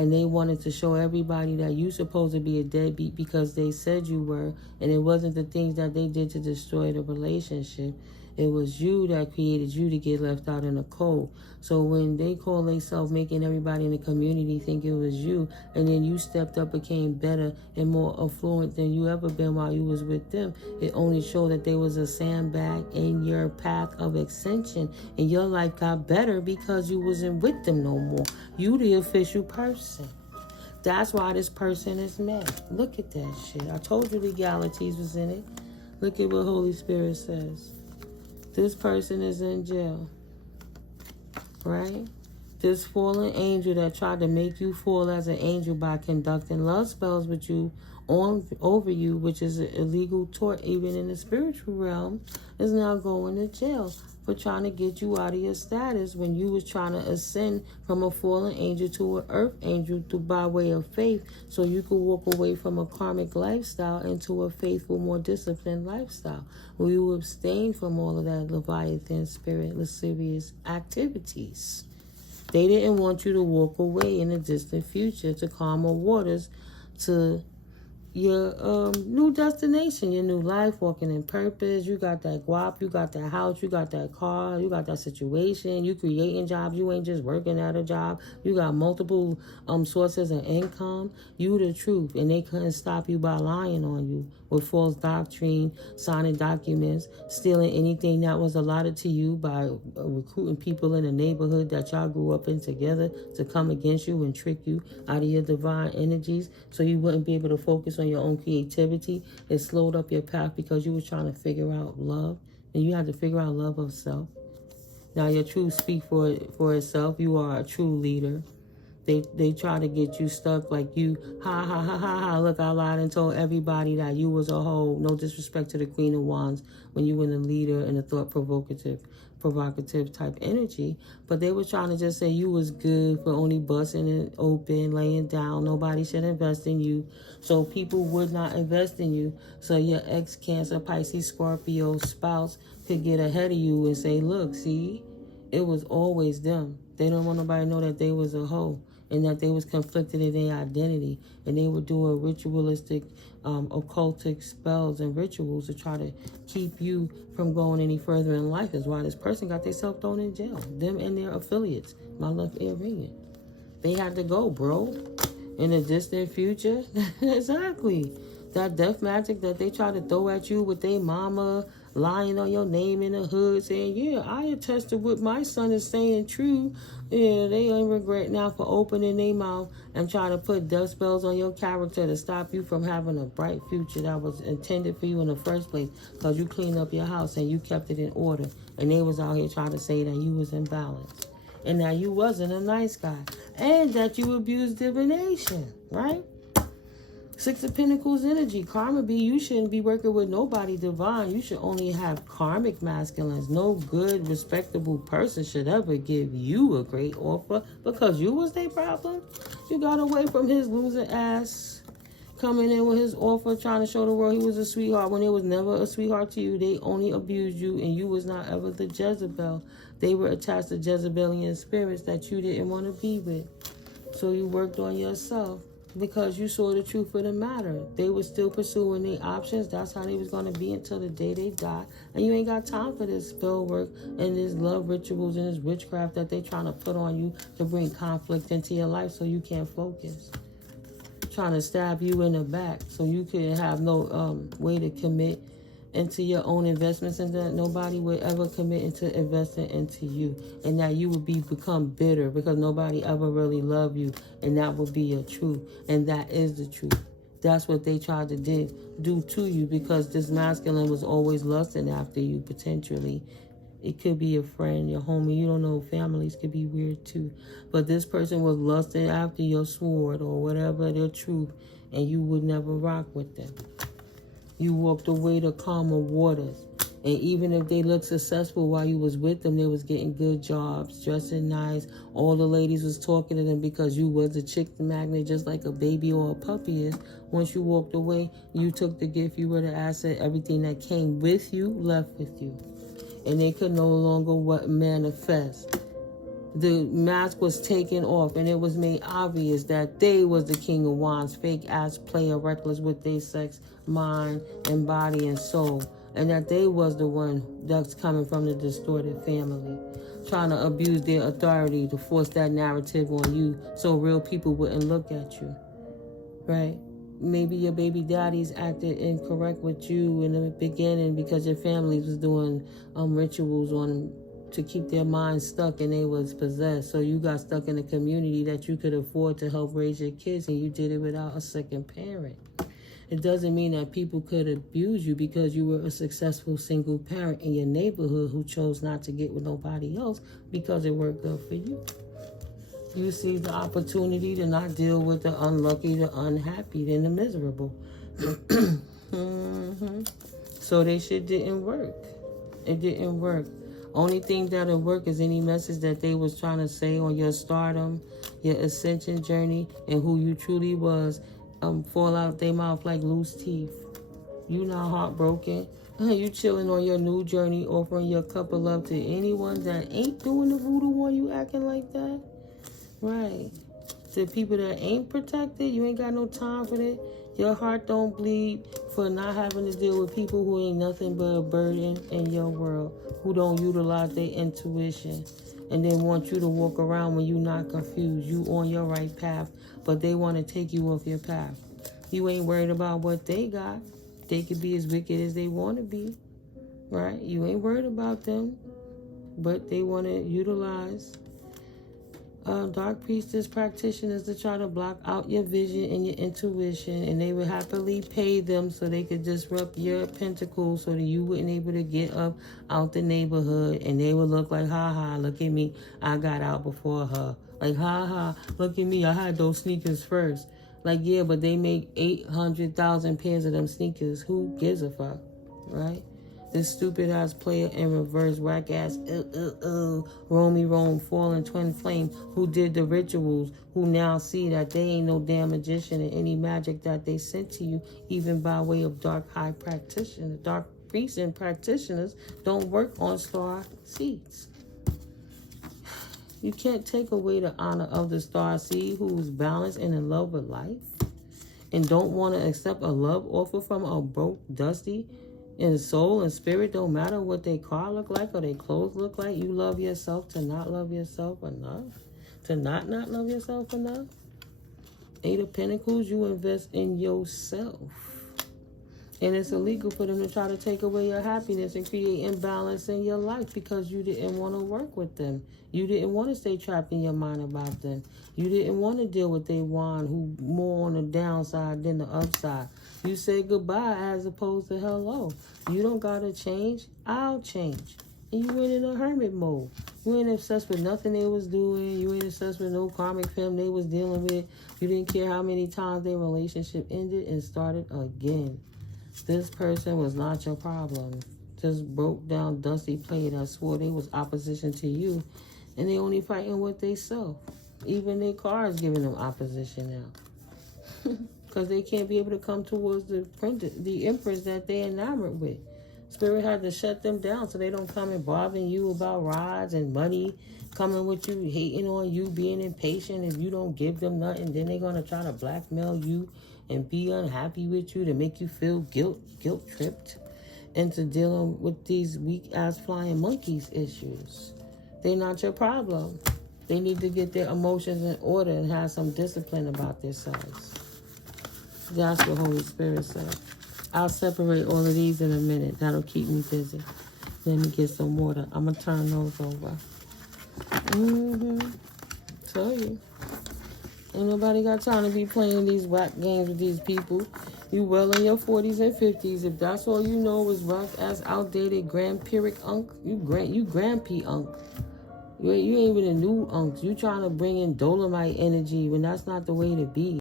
And they wanted to show everybody that you supposed to be a deadbeat because they said you were. And it wasn't the things that they did to destroy the relationship. It was you that created you to get left out in the cold. So when they call themselves making everybody in the community think it was you, and then you stepped up, became better and more affluent than you ever been while you was with them, it only showed that there was a sandbag in your path of ascension, and your life got better because you wasn't with them no more. You the official person. That's why this person is mad. Look at that shit. I told you legalities was in it. Look at what Holy Spirit says. This person is in jail, right? This fallen angel that tried to make you fall as an angel by conducting love spells with you over you, which is an illegal tort even in the spiritual realm, is now going to jail for trying to get you out of your status when you was trying to ascend from a fallen angel to an earth angel by way of faith, so you could walk away from a karmic lifestyle into a faithful, more disciplined lifestyle where you abstain from all of that Leviathan spirit, lascivious activities. They didn't want you to walk away in the distant future to calmer waters, to your new destination, your new life, walking in purpose. You got that guap, you got that house, you got that car, you got that situation, you creating jobs, you ain't just working at a job, you got multiple sources of income. You the truth, and they couldn't stop you by lying on you with false doctrine, signing documents, stealing anything that was allotted to you by recruiting people in the neighborhood that y'all grew up in together to come against you and trick you out of your divine energies so you wouldn't be able to focus on your own creativity. It slowed up your path because you were trying to figure out love, and you had to figure out love of self. Now your truth speaks for itself. You are a true leader. They try to get you stuck like you, ha, ha, ha, ha, ha. Look, I lied and told everybody that you was a hoe. No disrespect to the Queen of Wands when you were the leader and the provocative type energy. But they were trying to just say you was good for only busting it open, laying down. Nobody should invest in you. So people would not invest in you. So your ex-Cancer, Pisces, Scorpio spouse could get ahead of you and say, look, see, it was always them. They don't want nobody to know that they was a hoe, and that they was conflicted in their identity, and they were doing ritualistic, occultic spells and rituals to try to keep you from going any further in life. Is why this person got themselves thrown in jail. Them and their affiliates. My left ear ringing. They had to go, bro. In the distant future. Exactly. That death magic that they try to throw at you with their mama lying on your name in the hood saying, yeah, I attested what my son is saying true. Yeah, they ain't regret now for opening their mouth and trying to put death spells on your character to stop you from having a bright future that was intended for you in the first place, because you cleaned up your house and you kept it in order, and they was out here trying to say that you was imbalanced and that you wasn't a nice guy and that you abused divination, right? Six of Pentacles energy. Karma be, you shouldn't be working with nobody divine. You should only have karmic masculines. No good, respectable person should ever give you a great offer because you was their problem. You got away from his loser ass coming in with his offer, trying to show the world he was a sweetheart when he was never a sweetheart to you. They only abused you, and you was not ever the Jezebel. They were attached to Jezebelian spirits that you didn't want to be with. So you worked on yourself, because you saw the truth of the matter. They were still pursuing their options. That's how they was going to be until the day they die. And you ain't got time for this spell work and this love rituals and this witchcraft that they trying to put on you to bring conflict into your life so you can't focus. Trying to stab you in the back so you can have no way to commit into your own investments, and that nobody would ever commit into investing into you, and that you would become bitter because nobody ever really loved you, and that would be your truth, and that is the truth. That's what they tried to do to you, because this masculine was always lusting after you, potentially. It could be a friend, your homie, you don't know. Families could be weird too, but this person was lusting after your sword or whatever, their truth, and you would never rock with them. You walked away to calmer waters. And even if they looked successful while you was with them, they was getting good jobs, dressing nice. All the ladies was talking to them because you was a chick magnet, just like a baby or a puppy is. Once you walked away, you took the gift, you were the asset. Everything that came with you left with you. And they could no longer manifest the mask was taken off and it was made obvious that they was the king of wands, fake ass player, reckless with their sex, mind and body and soul, and that they was the one that's coming from the distorted family, trying to abuse their authority to force that narrative on you so real people wouldn't look at you, right? Maybe your baby daddies acted incorrect with you in the beginning because your family was doing rituals on them to keep their minds stuck and they was possessed. So you got stuck in a community that you could afford to help raise your kids and you did it without a second parent. It doesn't mean that people could abuse you because you were a successful single parent in your neighborhood who chose not to get with nobody else because it worked good for you. You see the opportunity to not deal with the unlucky, the unhappy, and the miserable. So they shit didn't work. It didn't work. Only thing that'll work is any message that they was trying to say on your stardom, your ascension journey, and who you truly was, fall out their mouth like loose teeth. You not heartbroken. You chilling on your new journey, offering your cup of love to anyone that ain't doing the voodoo on you acting like that. Right. To people that ain't protected, you ain't got no time for that. Your heart don't bleed for not having to deal with people who ain't nothing but a burden in your world, who don't utilize their intuition and then want you to walk around when you not confused. You on your right path, but they want to take you off your path. You ain't worried about what they got. They could be as wicked as they want to be, right? You ain't worried about them, but they want to utilize dark priestess practitioners to try to block out your vision and your intuition, and they would happily pay them so they could disrupt your pentacles so that you wouldn't able to get up out the neighborhood, and they would look like, ha ha, look at me, I got out before her. Like, ha ha, look at me, I had those sneakers first. Like, yeah, but they make 800,000 pairs of them sneakers. Who gives a fuck, right? This stupid ass player in reverse, whack ass, Romy Rome, fallen twin flame, who did the rituals, who now see that they ain't no damn magician, and any magic that they sent to you, even by way of dark high practitioners, dark priests and practitioners, don't work on star seeds. You can't take away the honor of the star seed who's balanced and in love with life and don't want to accept a love offer from a broke, dusty, in soul and spirit, don't matter what their car look like or their clothes look like. You love yourself to not love yourself enough? To not love yourself enough? Eight of Pentacles, you invest in yourself. And it's illegal for them to try to take away your happiness and create imbalance in your life because you didn't want to work with them. You didn't want to stay trapped in your mind about them. You didn't want to deal with they wand who more on the downside than the upside. You say goodbye as opposed to hello. You don't got to change. I'll change. And you went in a hermit mode. You ain't obsessed with nothing they was doing. You ain't obsessed with no karmic film they was dealing with. You didn't care how many times their relationship ended and started again. This person was not your problem. Just broke down dusty play that swore they was opposition to you. And they only fighting with they self. Even their car is giving them opposition now. Because they can't be able to come towards the empress that they enamored with. Spirit had to shut them down so they don't come and bothering you about rides and money, coming with you, hating on you, being impatient. If you don't give them nothing, then they're going to try to blackmail you and be unhappy with you to make you feel guilt-tripped into dealing with these weak-ass flying monkeys issues. They're not your problem. They need to get their emotions in order and have some discipline about themselves. That's what Holy Spirit said. I'll separate all of these in a minute. That'll keep me busy. Let me get some water. I'm going to turn those over. Tell you. Ain't nobody got time to be playing these whack games with these people. You well in your 40s and 50s. If that's all you know is whack-ass outdated grandperic unk, you grampy unk. You ain't even a new unk. You trying to bring in Dolomite energy when that's not the way to be.